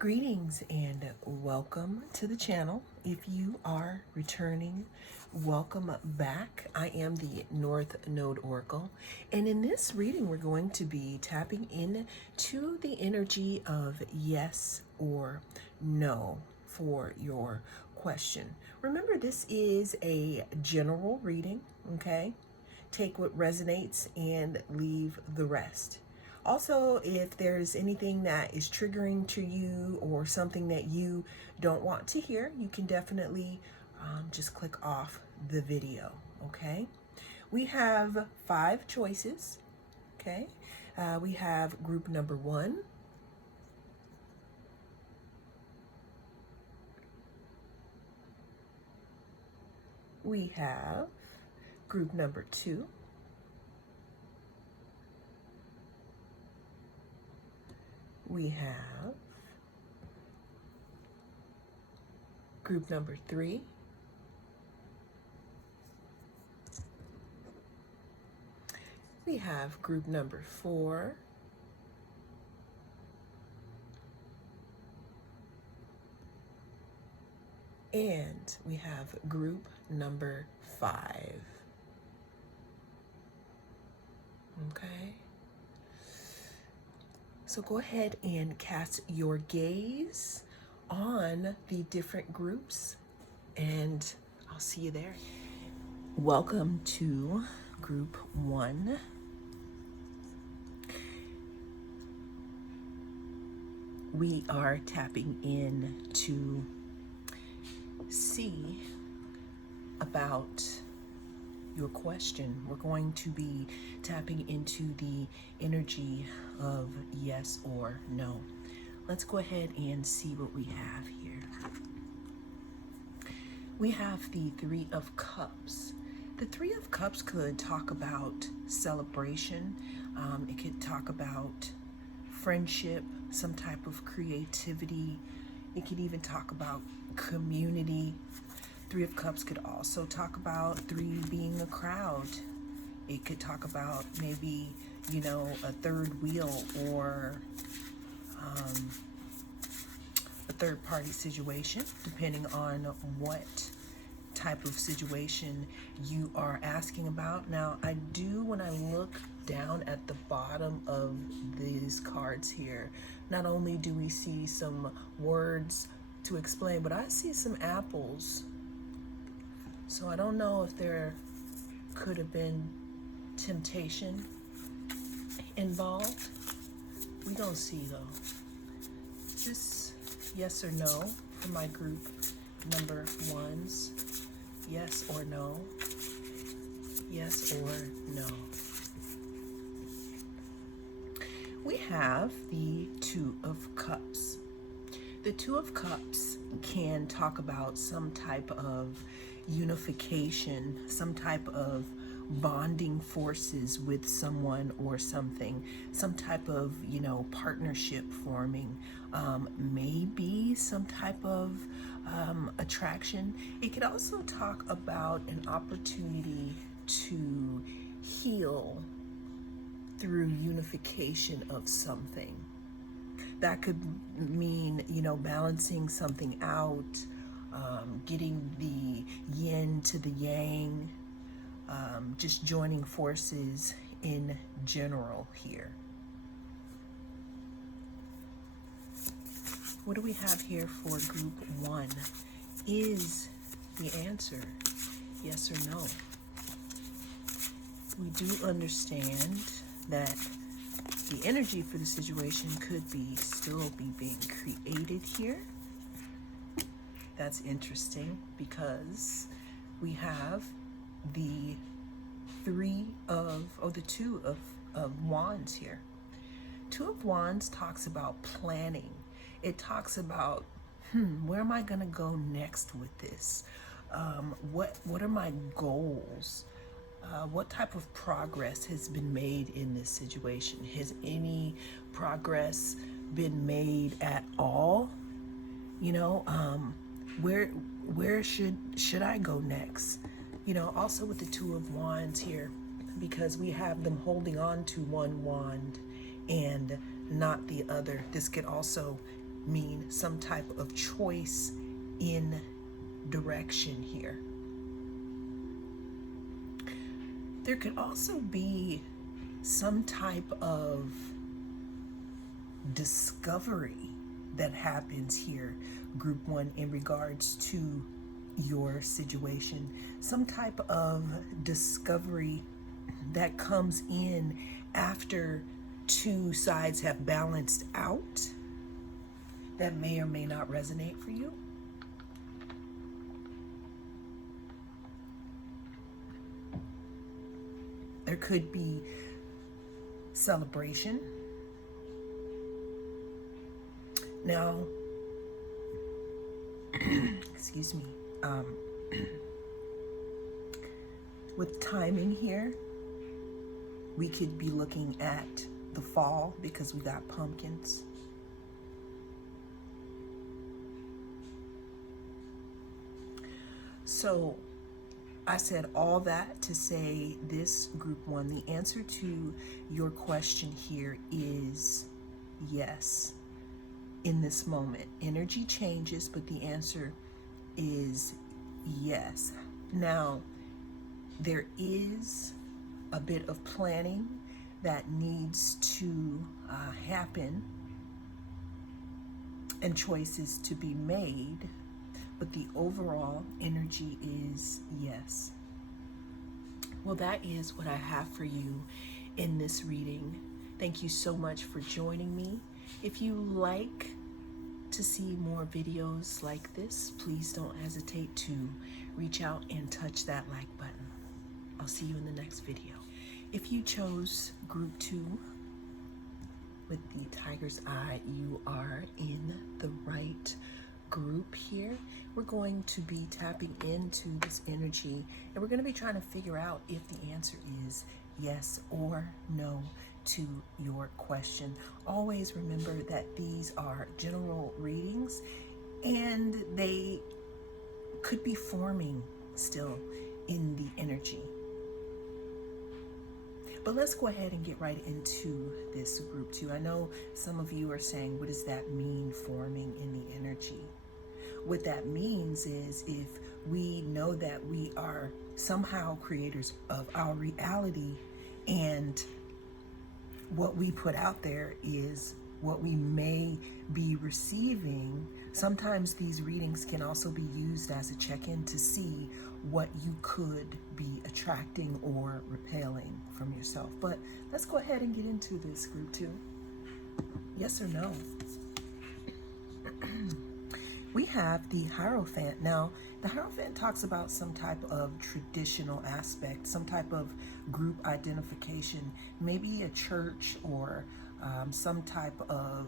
Greetings and welcome to the channel. If you are returning, welcome back. I am the North Node Oracle, and in this reading we're going to be tapping into the energy of yes or no for your question. Remember, this is a general reading, okay? Take what resonates and leave the rest. Also, if there's anything that is triggering to you or something that you don't want to hear, you can definitely just click off the video, okay? We have 5 choices, okay? We have group number 1. We have group number 2. We have group number 3. We have group number 4. And we have group number 5. Okay? So go ahead and cast your gaze on the different groups, and I'll see you there. Welcome to group 1. We are tapping in to see about your question. We're going to be tapping into the energy of yes or no. Let's go ahead and see what we have here. We have the 3 of Cups. The 3 of Cups could talk about celebration. It could talk about friendship, some type of creativity. It could even talk about community. 3 of Cups could also talk about 3 being a crowd. It could talk about maybe, a third wheel or a third party situation, depending on what type of situation you are asking about. Now, I do, when I look down at the bottom of these cards here, not only do we see some words to explain, but I see some apples. So I don't know if there could have been temptation involved. We don't see though. Just yes or no for my group number 1s. Yes or no. Yes or no. We have the 2 of Cups. The 2 of Cups can talk about some type of unification, some type of bonding forces with someone or something, some type of, partnership forming, maybe some type of attraction. It could also talk about an opportunity to heal through unification of something. That could mean, balancing something out, getting the yin to the yang, just joining forces in general here. What do we have here for group 1? Is the answer yes or no? We do understand that the energy for the situation could still be being created here. That's interesting because we have the 2 of Wands here. 2 of Wands talks about planning. It talks about, where am I gonna go next with this? What are my goals? What type of progress has been made in this situation? Has any progress been made at all? Where should I go next? Also with the 2 of Wands here, because we have them holding on to one wand and not the other. This could also mean some type of choice in direction here. There could also be some type of discovery that happens here, group one, in regards to your situation. Some type of discovery that comes in after two sides have balanced out, that may or may not resonate for you. There could be celebration. Now, excuse me, with timing here, we could be looking at the fall because we got pumpkins. So I said all that to say this, group one, the answer to your question here is yes. In this moment, energy changes, but the answer is yes. Now, there is a bit of planning that needs to happen and choices to be made, but the overall energy is yes. Well, that is what I have for you in this reading. Thank you so much for joining me. If you like to see more videos like this, please don't hesitate to reach out and touch that like button. I'll see you in the next video. If you chose group 2 with the tiger's eye, you are in the right group here. We're going to be tapping into this energy, and we're going to be trying to figure out if the answer is yes or no to your question. Always remember that these are general readings and they could be forming still in the energy. But let's go ahead and get right into this group 2. I know some of you are saying, what does that mean, forming in the energy? What that means is, if we know that we are somehow creators of our reality, and what we put out there is what we may be receiving, sometimes these readings can also be used as a check-in to see what you could be attracting or repelling from yourself. But let's go ahead and get into this, group 2. Yes or no? We have the Hierophant. Now, the Hierophant talks about some type of traditional aspect, some type of group identification, maybe a church or some type of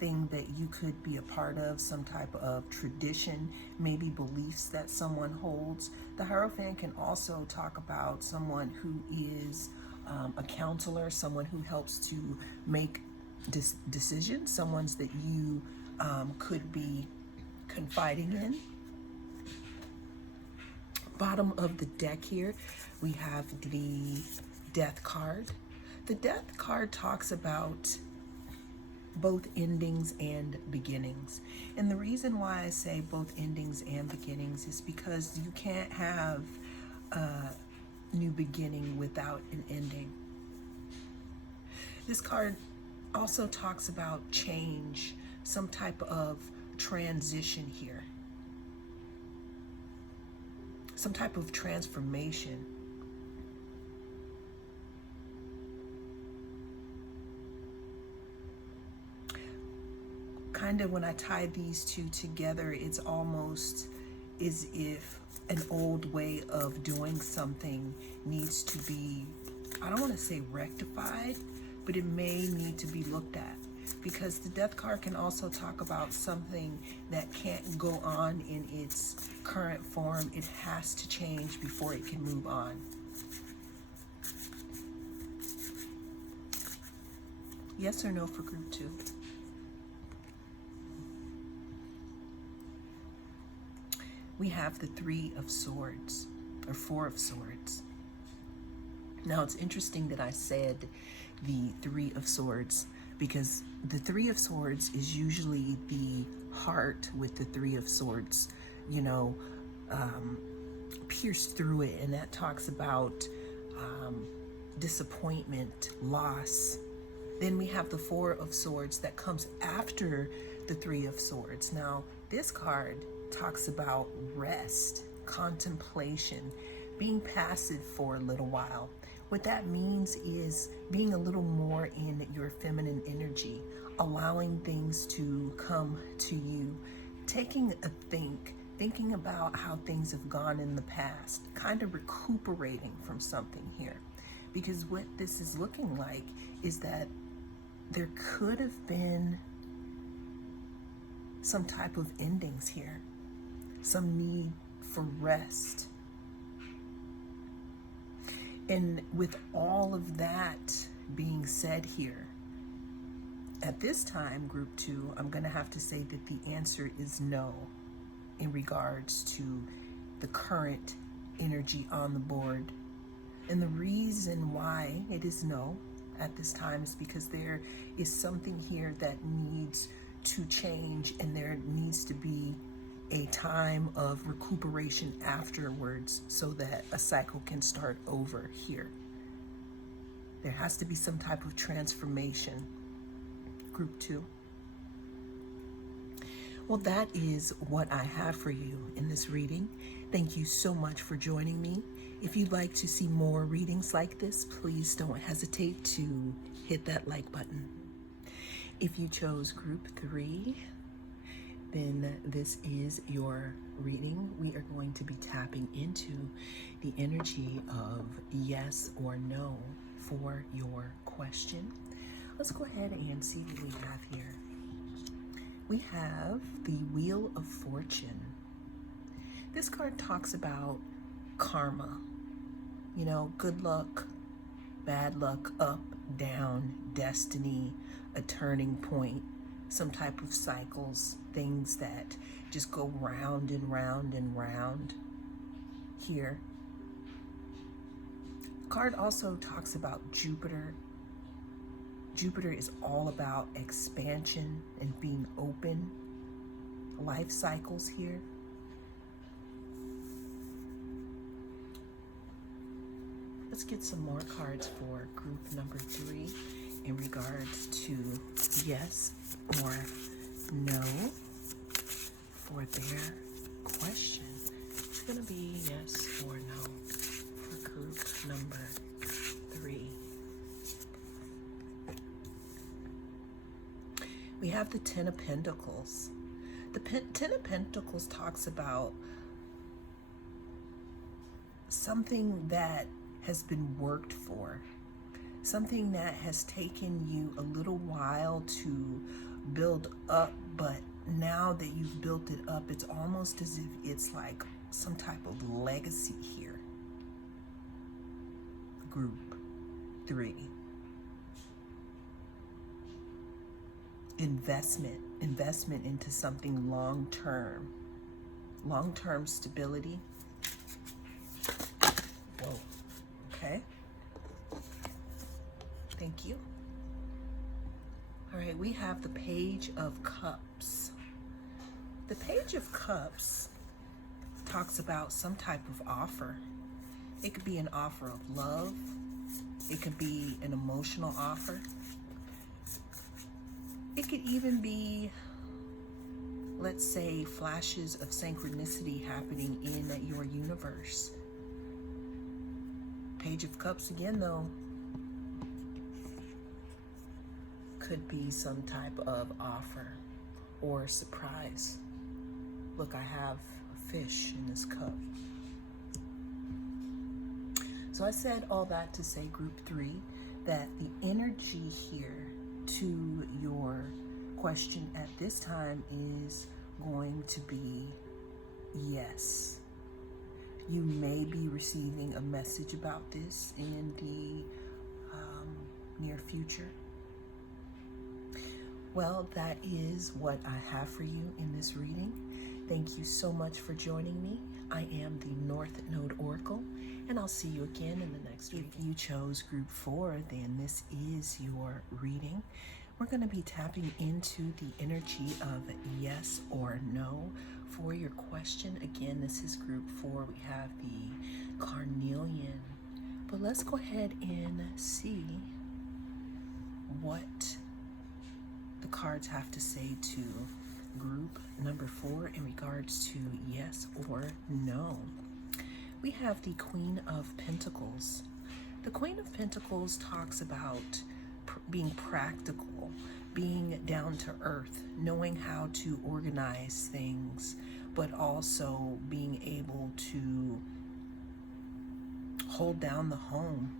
thing that you could be a part of, some type of tradition, maybe beliefs that someone holds. The Hierophant can also talk about someone who is a counselor, someone who helps to make decisions, someone's that you could be confiding in. Bottom of the deck here, we have the Death card. The Death card talks about both endings and beginnings. And the reason why I say both endings and beginnings is because you can't have a new beginning without an ending. This card also talks about change, some type of transition here, some type of transformation. Kind of when I tie these two together, it's almost as if an old way of doing something needs to be, I don't want to say rectified, but it may need to be looked at. Because the Death card can also talk about something that can't go on in its current form. It has to change before it can move on. Yes or no for group 2? We have the Three of Swords, or Four of Swords. Now, it's interesting that I said the Three of Swords, because the Three of Swords is usually the heart with the Three of Swords, you know, pierced through it, and that talks about disappointment, loss. Then we have the Four of Swords that comes after the Three of Swords. Now, this card talks about rest, contemplation, being passive for a little while. What that means is being a little more in your feminine energy, allowing things to come to you, taking a thinking about how things have gone in the past, kind of recuperating from something here. Because what this is looking like is that there could have been some type of endings here, some need for rest. And with all of that being said here, at this time, Group 2, I'm going to have to say that the answer is no in regards to the current energy on the board. And the reason why it is no at this time is because there is something here that needs to change, and there needs to be a time of recuperation afterwards so that a cycle can start over here. There has to be some type of transformation, Group 2. Well, that is what I have for you in this reading. Thank you so much for joining me. If you'd like to see more readings like this, please don't hesitate to hit that like button. If you chose Group 3, then this is your reading. We are going to be tapping into the energy of yes or no for your question. Let's go ahead and see what we have here. We have the Wheel of Fortune. This card talks about karma. You know, good luck, bad luck, up, down, destiny, a turning point, some type of cycles, things that just go round and round and round here. The card also talks about Jupiter. Jupiter is all about expansion and being open, life cycles here. Let's get some more cards for group number 3 in regards to yes or no for their question. It's going to be yes or no for group number 3. We have the Ten of Pentacles. The Ten of Pentacles talks about something that has been worked for, something that has taken you a little while to build up, but now that you've built it up, it's almost as if it's like some type of legacy here. Group 3. Investment into something long-term stability. Whoa, okay. Thank you. All right, we have the Page of Cups. The Page of Cups talks about some type of offer. It could be an offer of love. It could be an emotional offer. It could even be, let's say, flashes of synchronicity happening in your universe. Page of Cups again, though, could be some type of offer or surprise. Look, I have a fish in this cup. So I said all that to say, Group 3, that the energy here to your question at this time is going to be yes. You may be receiving a message about this in the near future. Well, that is what I have for you in this reading. Thank you so much for joining me. I am the North Node Oracle, and I'll see you again in the next reading. If you chose Group 4, then this is your reading. We're going to be tapping into the energy of yes or no for your question. Again, this is group 4. We have the carnelian. But let's go ahead and see what the cards have to say to group number 4 in regards to yes or no. We have the Queen of Pentacles. The Queen of Pentacles talks about being practical, being down to earth, knowing how to organize things, but also being able to hold down the home.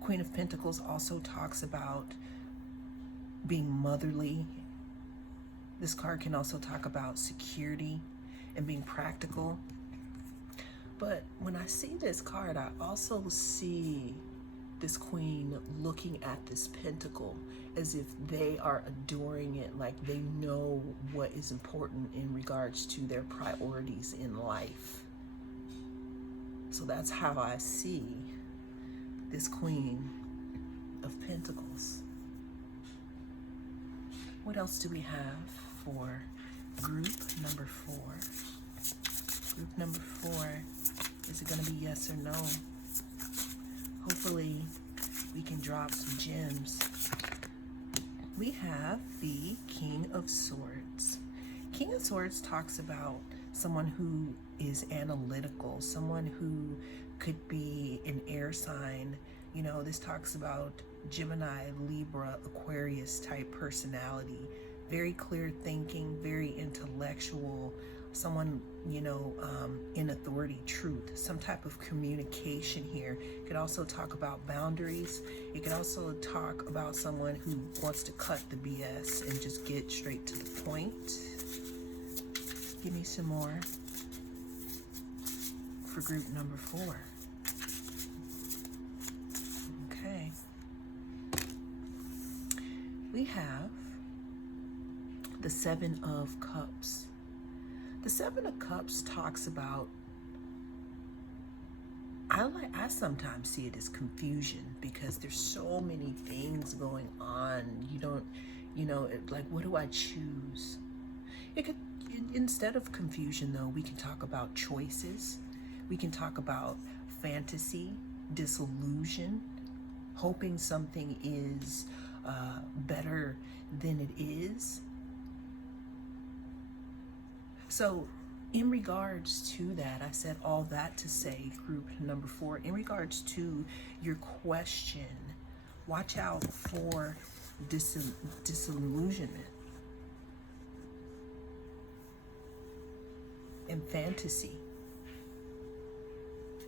Queen of Pentacles also talks about being motherly. This card can also talk about security and being practical. But when I see this card, I also see this queen looking at this pentacle as if they are adoring it, like they know what is important in regards to their priorities in life. So that's how I see this Queen of Pentacles. What else do we have for group number 4? Group number 4, is it going to be yes or no? Hopefully we can drop some gems. We have the King of Swords. King of Swords talks about someone who is analytical, someone who could be an air sign. You know, this talks about Gemini, Libra, Aquarius type personality. Very clear thinking, very intellectual, someone, you know, in authority, truth, some type of communication here. It could also talk about boundaries. It could also talk about someone who wants to cut the BS and just get straight to the point. Give me some more for group number 4. Okay. We have the 7 of Cups. The 7 of Cups talks about, I sometimes see it as confusion because there's so many things going on. You don't, you know, like, what do I choose? It could, instead of confusion though, we can talk about choices. We can talk about fantasy, disillusion, hoping something is better than it is. So in regards to that, I said all that to say, group number 4, in regards to your question, watch out for disillusionment and fantasy.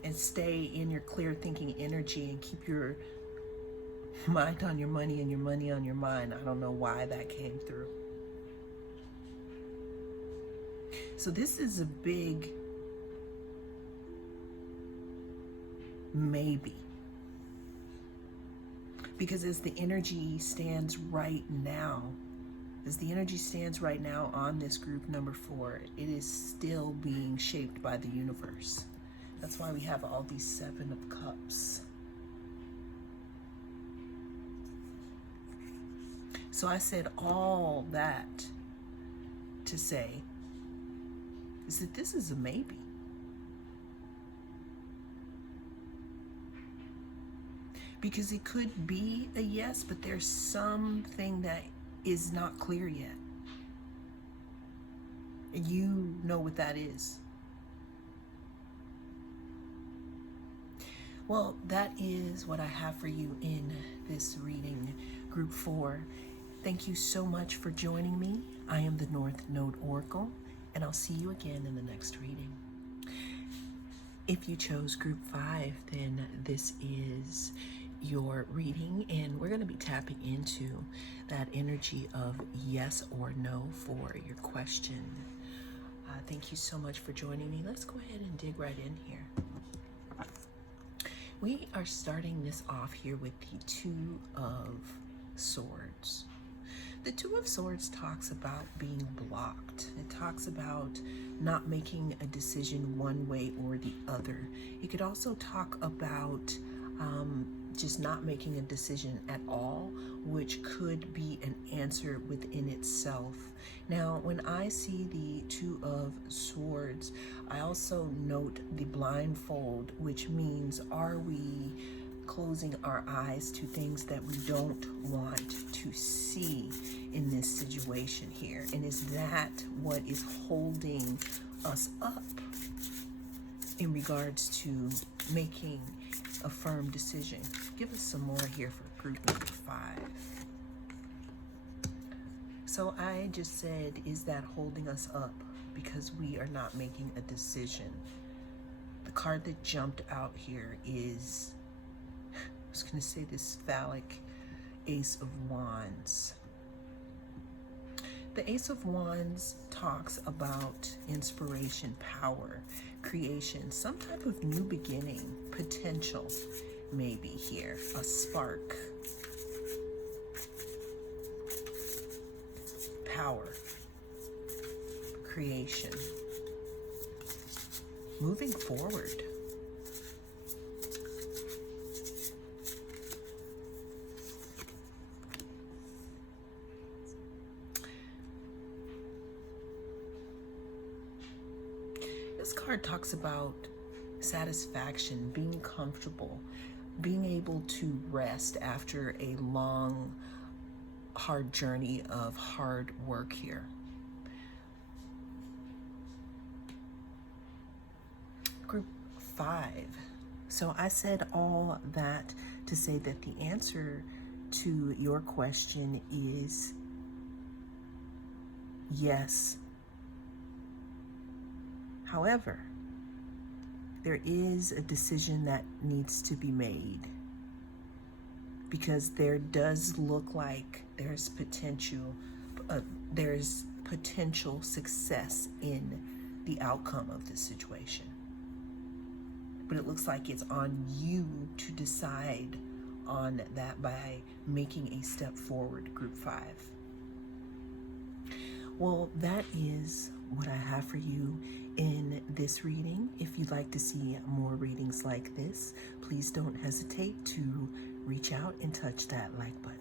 And stay in your clear thinking energy and keep your mind on your money and your money on your mind. I don't know why that came through. So this is a big maybe. Because as the energy stands right now, on this group number 4, it is still being shaped by the universe. That's why we have all these 7 of Cups. So I said all that to say is that this is a maybe. Because it could be a yes, but there's something that is not clear yet. And you know what that is. Well, that is what I have for you in this reading, group 4. Thank you so much for joining me. I am the North Node Oracle, and I'll see you again in the next reading. If you chose group 5, then this is your reading, and we're going to be tapping into that energy of yes or no for your question. Thank you so much for joining me. Let's go ahead and dig right in here. We are starting this off here with the 2 of Swords. The 2 of Swords talks about being blocked. It talks about not making a decision one way or the other. It could also talk about just not making a decision at all, which could be an answer within itself. Now, when I see the Two of Swords, I also note the blindfold, which means, are we closing our eyes to things that we don't want to see in this situation here? And is that what is holding us up in regards to making a firm decision? Give us some more here for group number 5. So I just said, is that holding us up because we are not making a decision? The card that jumped out here is, I was going to say, this phallic Ace of Wands. The Ace of Wands talks about inspiration, power, creation, some type of new beginning, potential, maybe here, a spark, power, creation, moving forward. This card talks about satisfaction, being comfortable, being able to rest after a long, hard journey of hard work here. Group 5. So I said all that to say that the answer to your question is yes. However, there is a decision that needs to be made, because there does look like there's potential success in the outcome of this situation. But it looks like it's on you to decide on that by making a step forward, group 5. Well, that is what I have for you in this reading. If you'd like to see more readings like this, please don't hesitate to reach out and touch that like button.